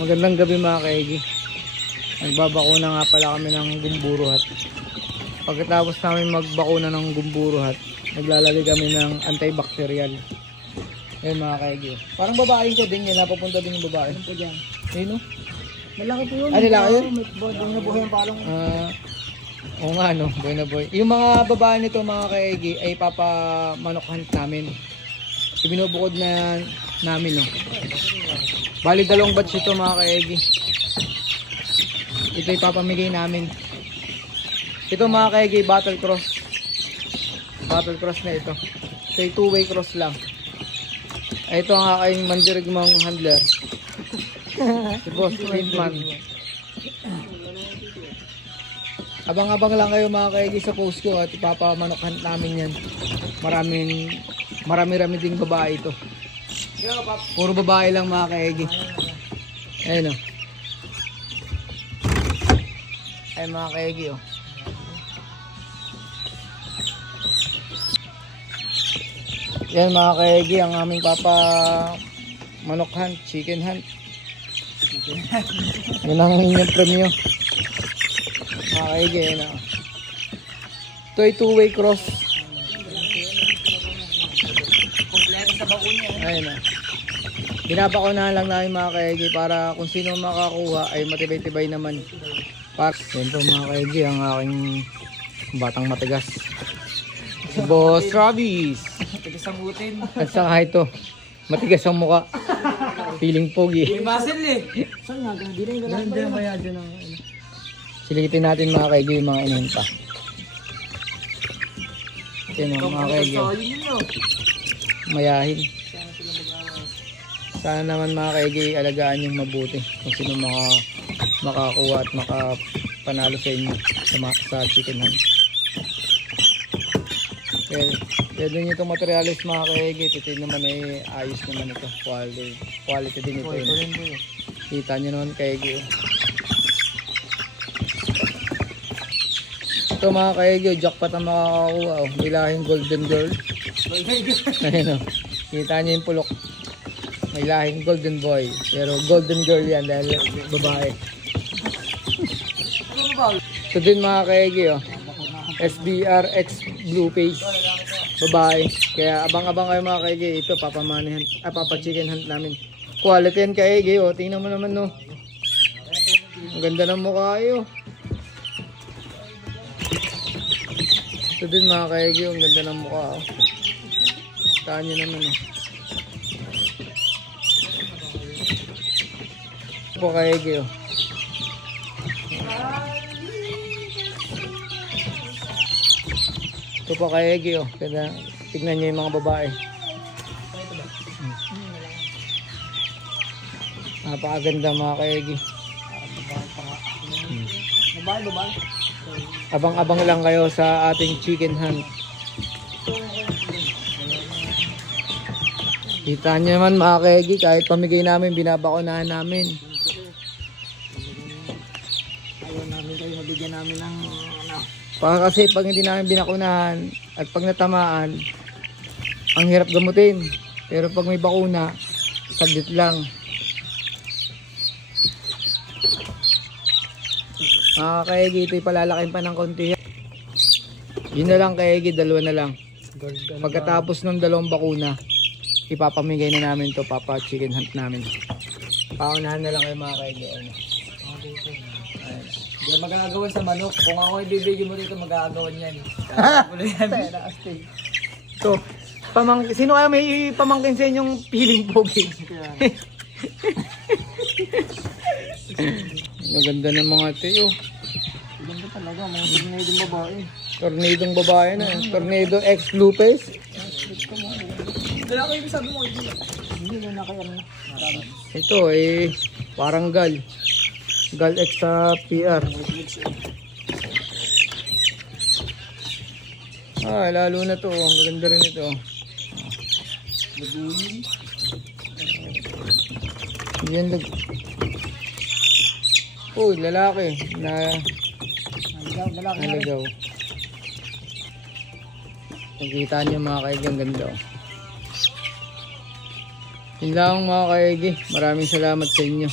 Magandang gabi mga kaigi. Nagbabakuna nga pala kami ng Gumburo Hat. Pagkatapos namin magbakuna ng Gumburo Hat, naglalagay kami ng antibacterial. Ayun mga kaigi. Parang babaeng ko din yan, napapunta din yung babae. Ano po dyan? Ayun no? Malaki po yun. Ah, nilaki yun? Buhay na buhay ang palong. Oo nga no, boy na boy. Yung mga babae nito mga kaigi ay papamanokhan namin. Ibinubukod na namin no. Bali 2 batch ito mga kaegi. Ito ipapamigay namin. Ito mga kaegi, battle cross. Battle cross na ito. Ito ay 2-way cross lang. Ito ang aking mandirigmang handler. Si Boss Windman. Abang-abang lang kayo mga kaegi sa post ko at ipapamanokhan namin yan. Marami-rami ding babae ito. Puro babae lang mga kaegi. Ayun o. Ay mga kaegi o. Yan mga kaegi ang aming papa manok hunt, chicken hunt. Yan ang inyong premyo. Mga kaegi ayun o. Ito ay 2-way cross. Ayun o. Binabakunahan lang namin mga kaegi para kung sino makakuha ay matibay-tibay naman. Yan po mga kaegi ang aking batang matigas. Si Boss Travis. Matigas ang utin. At saka ito, matigas ang muka. Feeling pogi. May muscle eh. Saan nga? Hindi na yung lalaki. Hindi na kaya dyan ang silitin natin mga kaegi yung mga inenta. Yan o mga kaegi. Mayahin. Sana naman mga kaigi alagaan yung mabuti kung sino makakuha at makapanalo sa inyo sa chicken hunt. Kaya din itong materialis mga kaigi, ito naman ay ayos naman ito. Quality din ito. Kita nyo naman kaigi. Ito mga kaigi, jackpot ang makakakuha. Ilahing golden girl. Ayun o. Kita nyo yung pulok. May lahing golden boy. Pero golden girl yan dahil babae. Ito din mga kaegi oh. SBRX Blue Face. Babae. Kaya abang-abang kayo mga kaegi. Ito papamanihan. Papa-chicken hunt namin. Quality yan kaegi oh. Tingnan mo naman no. Ang ganda ng mukha eh oh. Ito din mga kaegi. Ang ganda ng mukha oh. Taan nyo naman oh. Po kaegi oh. Ito po kaegi oh. Kaya tignan nyo yung mga babae. Napakaganda mga kaegi. Abang-abang lang kayo sa ating chicken hunt. Kita nyo naman mga kaegi, kahit pamigay namin, binabakunahan namin. Ayaw namin kayo mabigyan namin ng Baka kasi pag hindi namin binakunahan at pag natamaan, ang hirap gamutin. Pero pag may bakuna, saglit lang. Mga kaegi, ito'y palalakin pa ng konti. Yun na lang kaegi, 2 na lang. Pagkatapos ng 2 bakuna, ipapamigay na namin to, papa chicken hunt namin. Paunahan na lang kayo mga kaigi. Hindi magagawan sa manok. Kung ako ibibigay mo dito, magagawan yan. So, sino kaya may pamangkin sa inyong piling pogi? Ang ganda ng mga tiyo. Ganda talaga, mga tornadong babae. Tornadong babae na. Tornado X Blue Face. Dala ko yung sabi mo. Hindi na kaya na. Ito eh, parang gal. Gal X sa PR. Lalo na to. Ang ganda rin ito. Yan lag. Uy, lalaki. Naligaw. Nakikita niyo mga kaibigan, ganda oh. Yun lang mga kaigi. Maraming salamat sa inyo.